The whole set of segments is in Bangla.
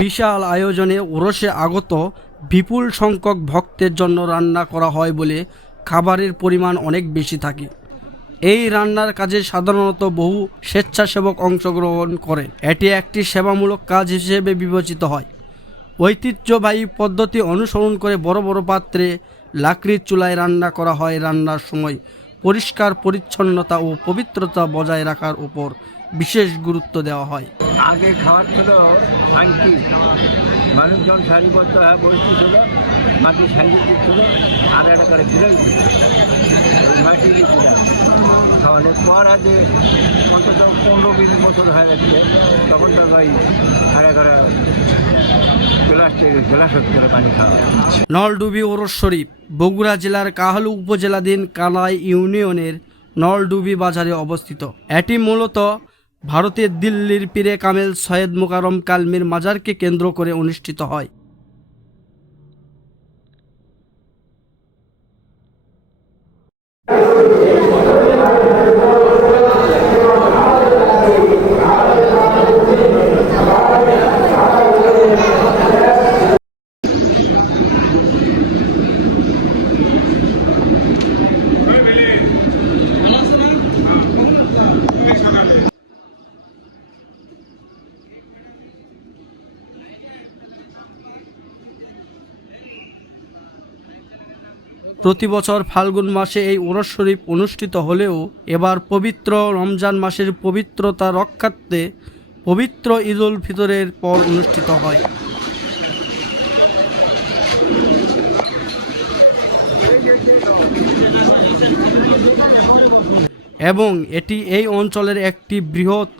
বিশাল আয়োজনে ওরসে আগত বিপুল সংখ্যক ভক্তের জন্য রান্না করা হয় বলে খাবারের পরিমাণ অনেক বেশি থাকে। এই রান্নার কাজে সাধারণত বহু স্বেচ্ছাসেবক অংশগ্রহণ করে। এটি একটি সেবামূলক কাজ হিসেবে বিবেচিত হয়। ঐতিহ্যবাহী পদ্ধতি অনুসরণ করে বড় বড় পাত্রে লাকড়ির চুলায় রান্না করা হয়। রান্নার সময় পরিষ্কার পরিচ্ছন্নতা ও পবিত্রতা বজায় রাখার উপর বিশেষ গুরুত্ব দেওয়া হয়। আগে খাওয়ার ছিল শান্তি, মানুষজন সারিবদ্ধ হয়ে বসেছিল, মাটি সারিয়ে দিচ্ছিল, আর একটা করে বিড়াল দিত, ওই মাটিরই বিড়াল খাওয়ানোর পর আগে অন্তত 15-20 বছর হয়ে যাচ্ছে, তখন তো ভাই আর একটা গ্লাস করে পানি খাওয়া। নলডুবি ওরস শরীফ বগুড়া জেলার কাহালু উপজেলাধীন কালাই ইউনিয়নের নলডুবি বাজারে অবস্থিত। এটি মূলত ভারতের দিল্লির পীরে কামেল সৈয়দ মোকাররম কালমির মাজারকে কেন্দ্র করে অনুষ্ঠিত হয়। প্রতি বছর ফাল্গুন মাসে এই ওরস শরীফ অনুষ্ঠিত হলেও এবার পবিত্র রমজান মাসের পবিত্রতা রক্ষার্থে পবিত্র ঈদ উল ফিতরের পর অনুষ্ঠিত হয়। এবং এটি এই অঞ্চলের একটি বৃহৎ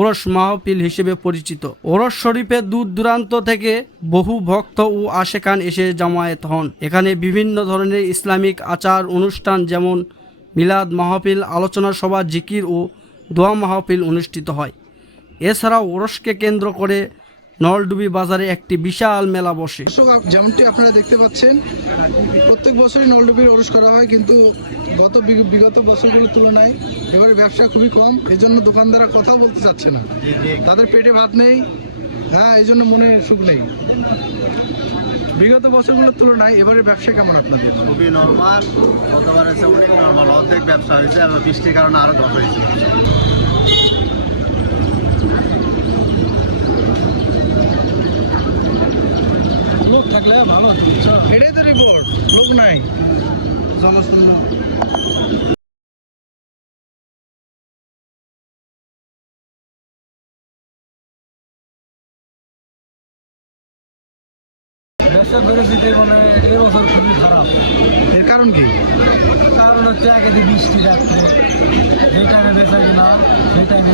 ওরস মাহফিল হিসেবে পরিচিত। ওরস শরীফে দূর দূরান্ত থেকে বহু ভক্ত ও আশেকান এসে জামায়াত হন। এখানে বিভিন্ন ধরনের ইসলামিক আচার অনুষ্ঠান যেমন মিলাদ মাহফিল, আলোচনা সভা, জিকির ও দোয়া মাহফিল অনুষ্ঠিত হয়। এছাড়াও ওরসকে কেন্দ্র করে নলডুবি বাজারে একটি বিশাল মেলা বসে। যেমনটি আপনারা দেখতে পাচ্ছেন, প্রত্যেক বছরই নলডুবির ওরস করা হয়, কিন্তু বিগত বছরগুলোর তুলনায় এবারে ব্যবসা খুবই কম। এই জন্য দোকানদাররা কথা বলতে চাচ্ছে না, তাদের পেটে ভাত নেই, এই জন্য মনে সুখ নেই। বিগত বছরগুলোর তুলনায় এবারে ব্যবসা কেমন আপনাদের? খুবই নর্মাল, গতবারের চেয়ে অনেক নর্মাল, অর্ধেক ব্যবসা হয়েছে, এবং বৃষ্টির কারণে আরো ধস হয়েছে। লোক থাকলে ভালো হতো, এটাই তো রিপোর্ট, লোক নাই, জনশূন্য। ব্যবসা পরিস্থিতি মানে এই বছর খুবই খারাপ। এর কারণ কি? কারণ হচ্ছে আগে যে বৃষ্টি যাচ্ছে, সেই টাইমে বেচা কিনা, সেই টাইমে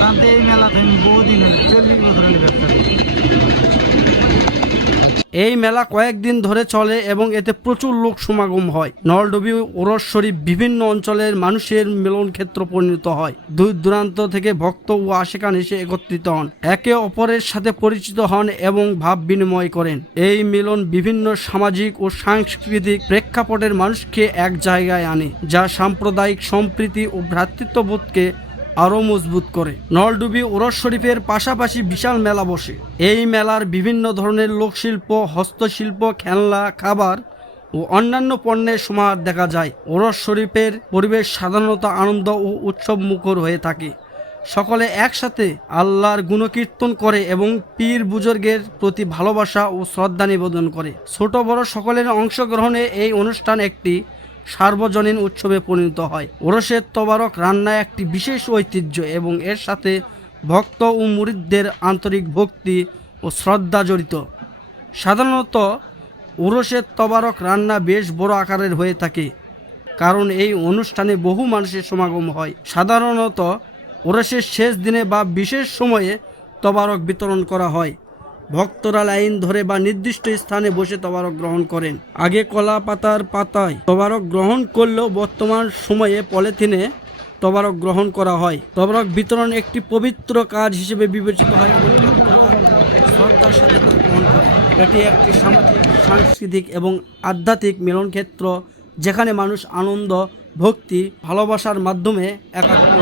তাতে এই মেলা থেকে বহুদিন 40 বছর ব্যবসা। এই মেলা কয়েকদিন ধরে চলে এবং এতে প্রচুর লোক সমাগম হয়। নলডুবি ওরস শরীফ বিভিন্ন অঞ্চলের মানুষের মিলন ক্ষেত্র পরিণত হয়। দূর দূরান্ত থেকে ভক্ত ও আশেকান এসে একত্রিত হন, একে অপরের সাথে পরিচিত হন এবং ভাব বিনিময় করেন। এই মিলন বিভিন্ন সামাজিক ও সাংস্কৃতিক প্রেক্ষাপটের মানুষকে এক জায়গায় আনে, যা সাম্প্রদায়িক সম্প্রীতি ও ভ্রাতৃত্ববোধকে আরও মজবুত করে। নলডুবি ওরস শরীফের পাশাপাশি বিশাল মেলা বসে। এই মেলার বিভিন্ন ধরনের লোকশিল্প, হস্তশিল্প, খেলনা, খাবার ও অন্যান্য পণ্যের সমাহার দেখা যায়। ওরস শরীফের পরিবেশ সাধারণত আনন্দ ও উৎসব মুখর হয়ে থাকে। সকলে একসাথে আল্লাহর গুণকীর্তন করে এবং পীর বুজুর্গের প্রতি ভালোবাসা ও শ্রদ্ধা নিবেদন করে। ছোট বড় সকলের অংশগ্রহণে এই অনুষ্ঠান একটি সার্বজনীন উৎসবে পরিণত হয়। ওরসের তবারক রান্না একটি বিশেষ ঐতিহ্য এবং এর সাথে ভক্ত ও মুরিদদের আন্তরিক ভক্তি ও শ্রদ্ধা জড়িত। সাধারণত ওরসের তবারক রান্না বেশ বড় আকারের হয়ে থাকে, কারণ এই অনুষ্ঠানে বহু মানুষের সমাগম হয়। সাধারণত ওরসের শেষ দিনে বা বিশেষ সময়ে তবারক বিতরণ করা হয়। ভক্তরা লাইন ধরে বা নির্দিষ্ট স্থানে বসে তবারক গ্রহণ করেন। আগে কলা পাতার পাতায় তবারক গ্রহণ করলেও বর্তমান সময়ে পলিথিনে তবারক গ্রহণ করা হয়। তবারক বিতরণ একটি পবিত্র কাজ হিসেবে বিবেচিত হয় এবং ভক্তরা শ্রদ্ধার সাথে তা গ্রহণ করে। এটি একটি সামাজিক, সাংস্কৃতিক এবং আধ্যাত্মিক মিলন ক্ষেত্র, যেখানে মানুষ আনন্দ, ভক্তি, ভালোবাসার মাধ্যমে একাত্ম